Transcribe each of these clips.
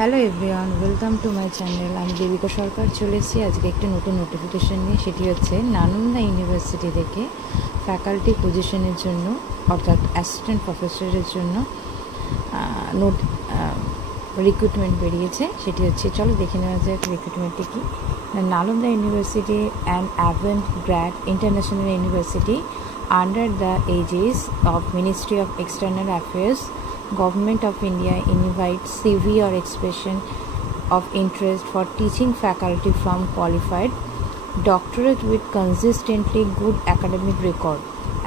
Hello everyone, welcome to my channel. আমি দেবিকা সরকার চলে এসেছি আজকে একটি নতুন নোটিফিকেশান নিয়ে। সেটি হচ্ছে নালন্দা ইউনিভার্সিটি থেকে ফ্যাকাল্টি পজিশনের জন্য অর্থাৎ অ্যাসিস্ট্যান্ট প্রফেসরের জন্য রিক্রুটমেন্ট বেরিয়েছে। সেটি হচ্ছে, চলো দেখে নেওয়া যাক রিক্রুটমেন্টটি কী। Nalanda university and Avant Garde international university under the aegis of Ministry of External Affairs, Government of India invites CV or expression of interest for teaching faculty from qualified doctorate with consistently good academic record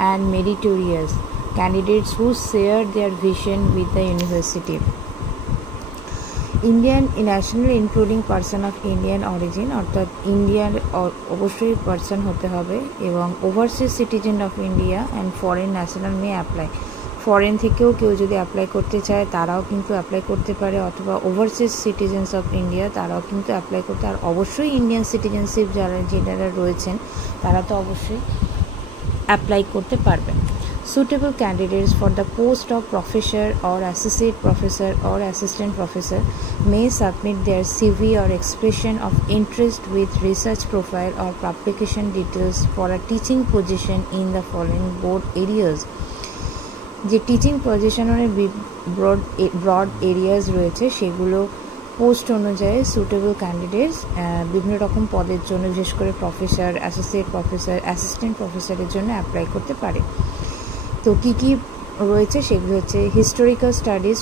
and meritorious candidates who share their vision with the university. Indian national including person of Indian origin, অর্থাৎ ইন্ডিয়ার অবশ্যই person হতে হবে, এবং overseas citizen of India and foreign national may apply. Foreign থেকেও কেউ যদি apply করতে চায় তারাও কিন্তু অ্যাপ্লাই করতে পারে, অথবা ওভারসিজ সিটিজেন্স অফ ইন্ডিয়া তারাও কিন্তু অ্যাপ্লাই করতে। আর অবশ্যই ইন্ডিয়ান সিটিজেনশিপ যারা রয়েছেন তারা তো অবশ্যই অ্যাপ্লাই করতে পারবেন। Suitable candidates for the post of professor or associate professor or assistant professor may submit their CV or expression of interest with research profile or publication details for a teaching position in the following broad areas. যে teaching পজিশনের broad areas রয়েছে সেগুলো post অনুযায়ী suitable candidates বিভিন্ন রকম পদের জন্য, বিশেষ করে প্রফেসর, অ্যাসোসিয়েট প্রফেসর, অ্যাসিস্ট্যান্ট প্রফেসরের জন্য অ্যাপ্লাই করতে পারে। তো কী কী রয়েছে সেগুলো হচ্ছে হিস্টোরিক্যাল স্টাডিজ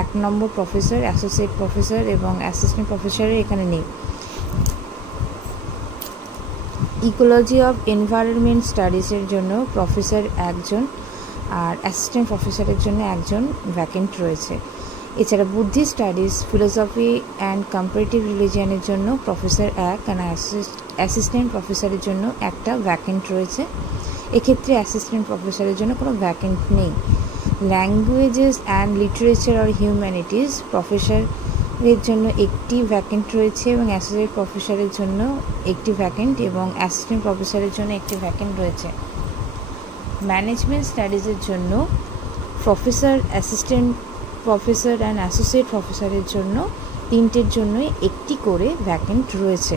1 নম্বর প্রফেসর, অ্যাসোসিয়েট প্রফেসর এবং অ্যাসিস্ট্যান্ট প্রফেসরের এখানে নেই। ইকোলজি অফ এনভায়রনমেন্ট স্টাডিজের জন্য প্রফেসর 1 আর অ্যাসিস্ট্যান্ট প্রফেসরের জন্য 1 ভ্যাকেন্ট রয়েছে। এছাড়া বুদ্ধি স্টাডিজ, ফিলোসফি অ্যান্ড কম্পারেটিভ রিলিজিয়ানের জন্য প্রফেসর 1 আর অ্যাসিস্ট্যান্ট প্রফেসরের জন্য 1টা ভ্যাকেন্ট রয়েছে। এক্ষেত্রে অ্যাসিস্ট্যান্ট প্রফেসরের জন্য কোনো ভ্যাকেন্ট নেই। Languages and literature or humanities প্রফেসরের জন্য 1টি ভ্যাকেন্ট রয়েছে এবং অ্যাসোসিয়েট প্রফেসরের জন্য 1টি ভ্যাকেন্ট এবং অ্যাসিস্ট্যান্ট প্রফেসরের জন্য 1টি ভ্যাকেন্ট রয়েছে। ম্যানেজমেন্ট স্টাডিজের জন্য professor, assistant professor and associate প্রফেসরের জন্য 3টের জন্যই 1টি করে ভ্যাকেন্ট রয়েছে।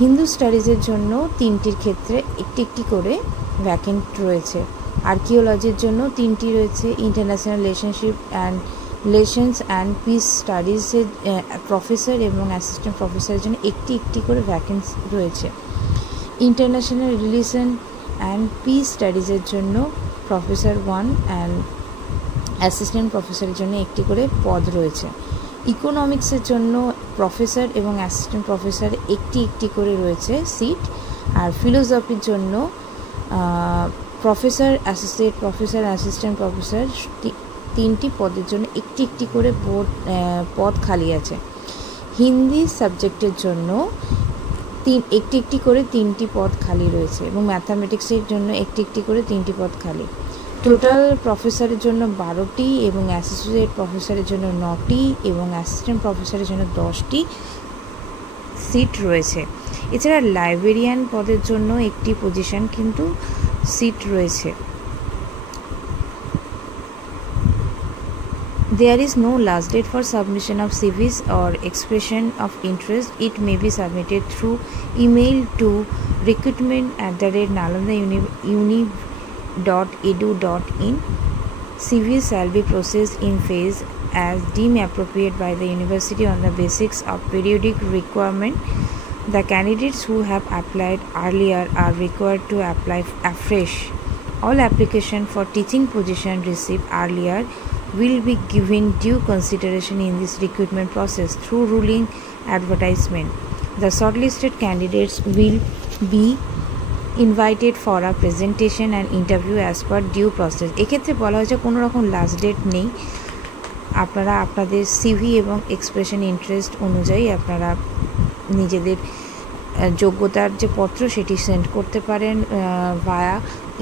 হিন্দু স্টাডিজের জন্য 3টির ক্ষেত্রে 1টি করে ভ্যাকেন্ট রয়েছে। আর্কিওলজির জন্য 3টি রয়েছে। ইন্টারন্যাশনাল রিলেশনস অ্যান্ড পিস স্টাডিজের প্রফেসর এবং অ্যাসিস্ট্যান্ট প্রফেসরের জন্য 1টি করে ভ্যাকেন্সি রয়েছে। ইন্টারন্যাশনাল রিলেশন অ্যান্ড পিস স্টাডিজের জন্য প্রফেসর 1 অ্যান্ড অ্যাসিস্ট্যান্ট প্রফেসরের জন্য 1টি করে পদ রয়েছে। ইকোনমিক্সের জন্য প্রফেসর এবং অ্যাসিস্ট্যান্ট প্রফেসর 1টি করে রয়েছে সিট। আর ফিলোসফির জন্য professor, associate professor, assistant professor 3টি পদের জন্য 1টি করে পদ খালি আছে। হিন্দি সাবজেক্টের জন্য 1টি করে 3টি পদ খালি রয়েছে এবং ম্যাথামেটিক্সের জন্য 1টি করে 3টি পদ খালি। টোটাল প্রফেসরের জন্য 12টি এবং অ্যাসোসিয়েট প্রফেসরের জন্য 9টি এবং অ্যাসিস্ট্যান্ট প্রফেসরের জন্য 10টি সিট রয়েছে। এছাড়া লাইব্রেরিয়ান পদের জন্য 1টি পজিশন কিন্তু সিট রয়েছে। There is no last date for submission of CVs or expression of interest. It may be submitted through email to recruitment@nalandauni.edu.in. CVs shall be processed in phase as deemed appropriate by the university on the basis of periodic requirement. The candidates who have applied earlier are required to apply afresh. All application for teaching position received earlier will be given due consideration in this recruitment process through ruling advertisement. The shortlisted candidates will be invited for a presentation and interview as per due process. এক্ষেত্রে বলা হয়েছে কোনো রকম last date নেই। আপনারা আপনাদের CV এবং expression interest অনুযায়ী আপনারা নিজেদের যোগ্যতার যে পত্র সেটি সেন্ড করতে পারেন ভায়া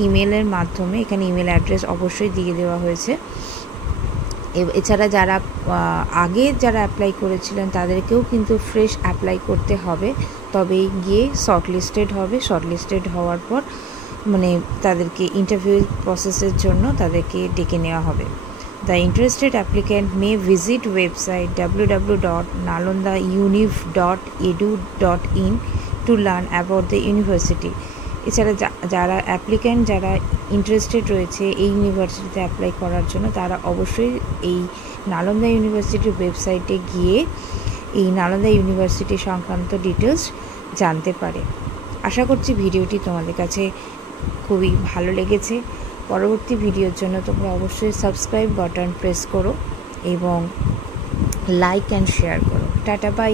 ইমেলের মাধ্যমে। এখানে ইমেল অ্যাড্রেস অবশ্যই দিয়ে দেওয়া হয়েছে। এছাড়া যারা যারা অ্যাপ্লাই করেছিলেন তাদেরকেও কিন্তু ফ্রেশ অ্যাপ্লাই করতে হবে, তবেই গিয়ে শর্টলিস্টেড হবে। শর্টলিস্টেড হওয়ার পর তাদেরকে ইন্টারভিউ প্রসেসের জন্য তাদেরকে ডেকে নেওয়া হবে। The interested applicant may visit website www.nalandauniv.edu.in to learn about the university. এছাড়া যারা অ্যাপ্লিক্যান্ট যারা ইন্টারেস্টেড রয়েছে এই ইউনিভার্সিটিতে অ্যাপ্লাই করার জন্য তারা অবশ্যই এই নালন্দা ইউনিভার্সিটির ওয়েবসাইটে গিয়ে এই নালন্দা ইউনিভার্সিটি সংক্রান্ত ডিটেলস জানতে পারে। আশা করছি ভিডিওটি তোমাদের কাছে খুবই ভালো লেগেছে। পরবর্তী ভিডিওর জন্য তোমরা অবশ্যই সাবস্ক্রাইব বাটন প্রেস করো এবং লাইক অ্যান্ড শেয়ার করো। Tata bye.